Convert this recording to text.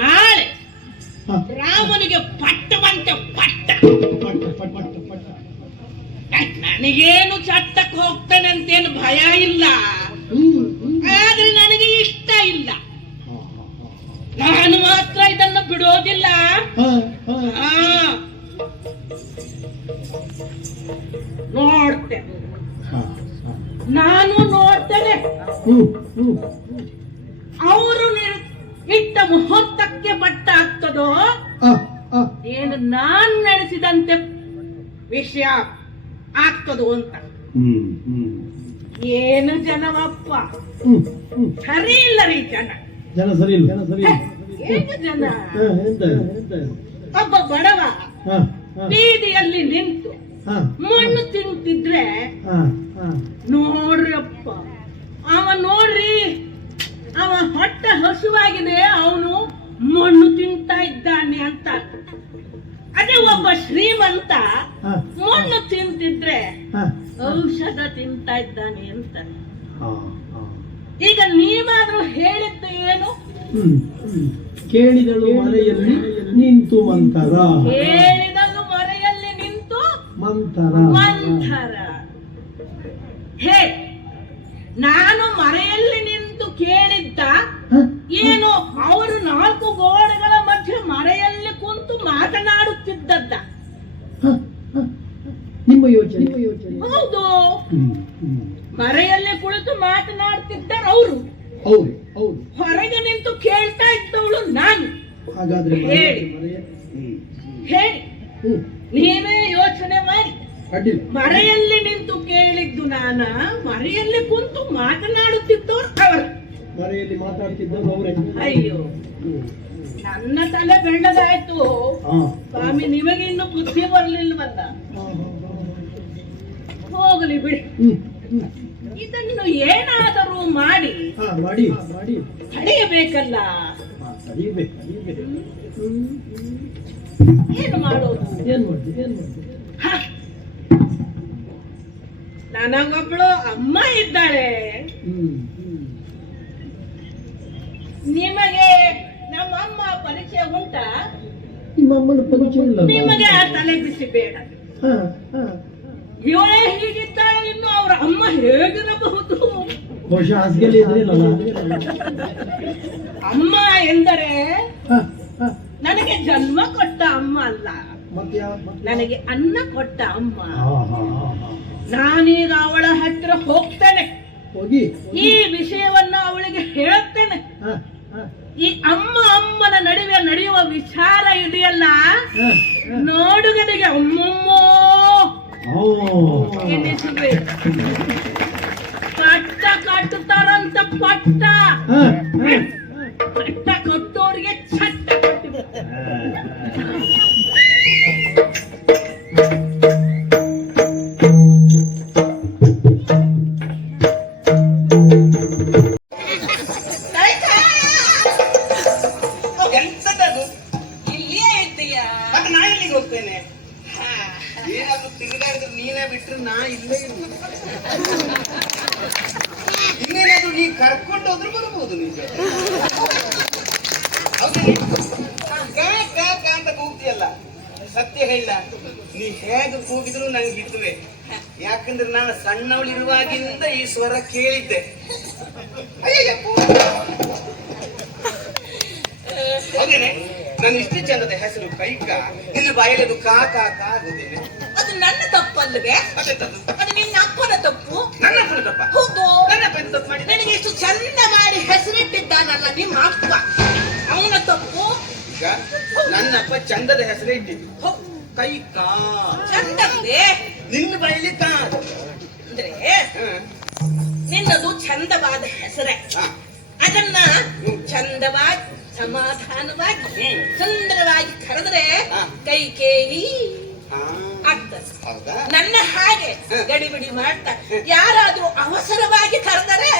ನಾಳೆ ರಾಮನಿಗೆ ಪಟ್ಟವಂತೆ ಪಟ್ಟ. ನನಗೇನು ಚಟ್ಟಕ್ಕೆ ಹೋಗ್ತಾನೆ ಅಂತೇನು ಭಯ ಇಲ್ಲ, ಆದ್ರೆ ನನಗೆ ಇಷ್ಟ ಇಲ್ಲ. ನಾನು ಮಾತ್ರ ಇದನ್ನು ಬಿಡೋದಿಲ್ಲ. ನೋಡ್ತೇನೆ, ನಾನು ನೋಡ್ತೇನೆ. ಅವರು ಇಟ್ಟ ಮುಹೂರ್ತಕ್ಕೆ ಬಟ್ಟ ಆಗ್ತದೋ ಏನು ನಾನ್ ನಡೆಸಿದಂತೆ ವಿಷಯ ಆಗ್ತದೋ ಅಂತ. ಏನು ಜನವಪ್ಪ, ಸರಿ ಇಲ್ಲ ರೀ ಜನ. ಏನು ಜನ, ಒಬ್ಬ ಬಡವ ಬೀದಿಯಲ್ಲಿ ನಿಂತು ಮಣ್ಣು ತಿಂತಿದ್ರೆ ನೋಡ್ರಪ್ಪ, ಅವ ನೋಡ್ರಿ, ಅವ ಹೊಟ್ಟೆ ಹಸುವಾಗಿದೆ, ಅವನು ಮಣ್ಣು ತಿಂತಾ ಇದ್ದಾನೆ ಅಂತ. ಅದೇ ಒಬ್ಬ ಶ್ರೀಮಂತ ಮಣ್ಣು ತಿಂತಿದ್ರೆ ಔಷಧ ತಿಂತಾ ಇದ್ದಾನೆ ಅಂತ. ಈಗ ನೀವಾದ್ರೂ ಹೇಳಿದ್ದು ಏನು? ಕೇಳಿದಳು ಮರೆಯಲ್ಲಿ ನಿಂತು ಮಂತರ, ಕೇಳಿದಳು ಮರೆಯಲ್ಲಿ ನಿಂತು ಮಂತರ. ಹೇ, ನಾನು ಮರೆಯಲ್ಲಿ ನಿಂತು ಕೇಳಿದ್ದ ಏನು? ಅವರು ನಾಲ್ಕು ಗೋಡೆಗಳ ಮಧ್ಯೆ ಮರೆಯಲ್ಲಿ ಕುಂತು ಮಾತನಾಡುತ್ತಿದ್ದದ್ದ. ನಿಮ್ಮ ಯೋಚನೆ? ಹೌದು, ಮರೆಯಲ್ಲಿ ಕುಳಿತು ಮಾತನಾಡುತ್ತಿದ್ದಾರೆ ಅವರು. ಹೊರಗೆ ನಿಂತು ಕೇಳ್ತಾ ಇದ್ದವಳು ನಾನು. ಹಾಗಾದ್ರೆ ಹೇಳಿ ನೀವೇ ಯೋಚನೆ ಮಾಡಿ. ಮರೆಯಲ್ಲಿ ನಿಂತು ಕೇಳಿದ್ದು ನಾನ, ಮರೆಯಲ್ಲಿ ಕುಂತು ಮಾತನಾಡುತ್ತಿದ್ದವ್ರು ಅವರು. ಮರೆಯಲ್ಲಿ ಮಾತಾಡ್ತಿದ್ದವ್ರು ಅವರೇ. ಅಯ್ಯೋ, ನನ್ನ ತಲೆ ಬೆಳ್ಳದಾಯ್ತು ಸ್ವಾಮಿ, ನಿಮಗೆ ಇನ್ನು ಬುದ್ಧಿ ಬರ್ಲಿಲ್ವಲ್ಲ. ಹೋಗಲಿ ಬಿಡಿ, ಇದನ್ನು ಏನಾದರೂ ಮಾಡಿ ತಡೆಯಬೇಕಲ್ಲ. ಏನು ಮಾಡೋದು? ನನಗೊಬ್ಬಳು ಅಮ್ಮ ಇದ್ದಾಳೆ. ನಿಮಗೆ ನಮ್ಮಮ್ಮ ಪರಿಚಯ ಉಂಟಾ? ನಿಮ್ಮಮ್ಮನ ಪರಿಚಯ ಇಲ್ಲ. ನಿಮಗೆ ಆ ತಲೆ ಬಿಸಿ ಬೇಡ. ಇವಳೇ ಹೀಗಿದ್ದಾಳೆ, ಇನ್ನು ಅವರ ಅಮ್ಮ ಹೇಗಿರಬಹುದು? ಅಮ್ಮ ಎಂದರೆ ನನಗೆ ಜನ್ಮ ಕೊಟ್ಟ ಅಮ್ಮ ಅಲ್ಲ, ನನಗೆ ಅನ್ನ ಕೊಟ್ಟ ಅಮ್ಮ. ನಾನೀಗ ಅವಳ ಹತ್ತಿರ ಹೋಗ್ತೇನೆ, ಈ ವಿಷಯವನ್ನ ಅವಳಿಗೆ ಹೇಳ್ತೇನೆ. ಈ ಅಮ್ಮನ ನಡುವೆ ನಡೆಯುವ ವಿಚಾರ ಇದೆಯಲ್ಲ, ನೋಡುಗನಿಗೆ ಅಮ್ಮಮ್ಮೋ ಎನ್ನಿಸಬೇಕು. ಪಟ್ಟ ಕಟ್ಟುತ್ತಾರಂತ ಪಟ್ಟ ಕಟ್ಟೋರಿಗೆ ಚಟ್ಟ ಕಟ್ಟಿಬಿಡ್ತಾರೆ. ಎಂತದದು? ಇಲ್ಲಿಯೇ ಇದ್ದೀಯಾ? ಮತ್ತೆ ನಾ ಇಲ್ಲಿಗೆ ಹೋಗ್ತೇನೆ. ಏನಾದ್ರು ತಿರುಗಾಡಿದ್ರೆ ನೀನೇ ಬಿಟ್ರೆ ನಾ ಇಲ್ಲೇ ಇರು. ಇನ್ನೇನಾದ್ರು ನೀ ಕರ್ಕೊಂಡು ಹೋದ್ರು ಬರಬಹುದು. ನಿಜ ಅಂತ ಕೂಗ್ತಿಯಲ್ಲ, ಸತ್ಯ ಹೇಳ, ನೀ ಹೇಗೆ ಕೂಗಿದ್ರು ನಂಗೆ ಹಿಡುವೆ. ಯಾಕಂದ್ರೆ ನಾನು ಸಣ್ಣವಳಿರುವಾಗಿಂದ ಈ ಸ್ವರ ಕೇಳಿದ್ದೆ. ಹೌದೇನೆ? ನಾನು ಇಷ್ಟು ಚಂದದ ಹೆಸರು ಕೈಕ, ನಿನ್ನ ಬಾಯಲ್ಲಿ ಅದು ಕಾ ಕಾ ಕಾ ಆಗುದೇನೆ. ಅದು ನನ್ನ ತಪ್ಪಲ್ಲವೇ? ಅದು ನಿನ್ನ ಅಪ್ಪನ ತಪ್ಪು. ನನ್ನ ಅಪ್ಪನ ತಪ್ಪ? ಹೌದು. ನನ್ನ ಅಪ್ಪನ ತಪ್ಪು ಮಾಡಿ ನನಗೆ ಇಷ್ಟು ಚಂದ ಮಾಡಿ ಹೆಸರಿಟ್ಟಿದ್ದಾನಲ್ಲ ನಿಮ್ಮ ಅಪ್ಪ, ಅವನ ತಪ್ಪು. ಈಗ ನನ್ನ ಅಪ್ಪ ಚಂದದ ಹೆಸರೇ ಇಟ್ಟಿದ್ದು ಕೈಕ. ಚಂದವೇ? ನಿನ್ನ ಬಾಯಲ್ಲಿ ಕಾ ಅಂದ್ರೆ ನಿನ್ನದು ಚಂದವಾದ ಹೆಸರೇ. ಅದನ್ನ ಚಂದವಾಗಿ ಸಮಾಧಾನವಾಗಿ ಸುಂದರವಾಗಿ ಕರೆದ್ರೆ ಕೈಕೇಯಿ ಆಗ್ತದೆ. ನನ್ನ ಹಾಗೆ ಗಡಿಬಿಡಿ ಮಾಡ್ತಾ ಯಾರಾದ್ರೂ ಅವಸರವಾಗಿ ಕರೆದರೆ